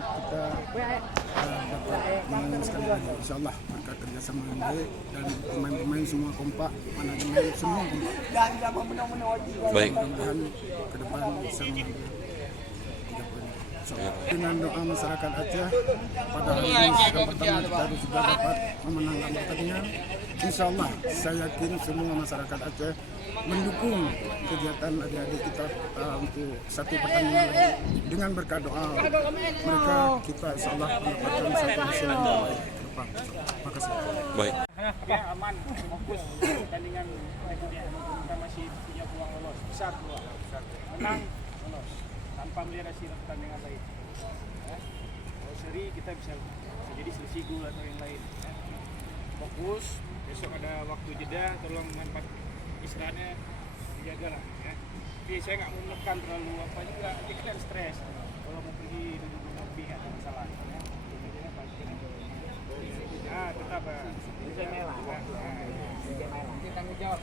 kita dapat meneruskan lagi insyaallah berkat kerjasama yang baik dan pemain-pemain semua kompak, manajemen semua kompak. Baik. Mudah-mudahan ke depan bisa mengambil 3 poin. Dengan doa masyarakat Aceh pada hari ini yang pertama kita harus juga dapat memenangkan pertandingan. Insyaallah saya yakin semua masyarakat Aceh mendukung kegiatan adik-adik kita untuk satu pertandingan lagi. Dengan berkat doa mereka kita insyaallah mendapatkan satu hasil yang baik ke depan. Terima kasih. Baik. Ya, aman, fokus pertandingan berikutnya. Kita masih punya peluang lolos besar, menang lolos tanpa melihat hasil pertandingan lain. Ya. Kalau seri kita bisa jadi selisih gol atau yang lain. Ya. Fokus, besok ada waktu jeda, tolong manfaat istirahatnya dijagalah. Ya. Tapi saya nggak mau menekan terlalu apa juga, nanti kalian stres. Kalau mau pergi duduk ngopi nggak ada masalah. Ya. Intinya pasti nah, tetap tanggung jawab.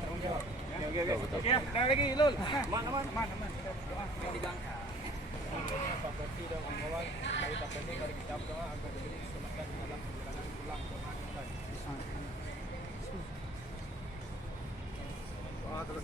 Oke, ada lagi Lul. Aman. Yang digangka. Pak Berti dan kawan-kawan, dari Pak Berti mari kita berdoa agar diberi keselamatan dalam perjalanan pulang ke Pakistan. Doa terus.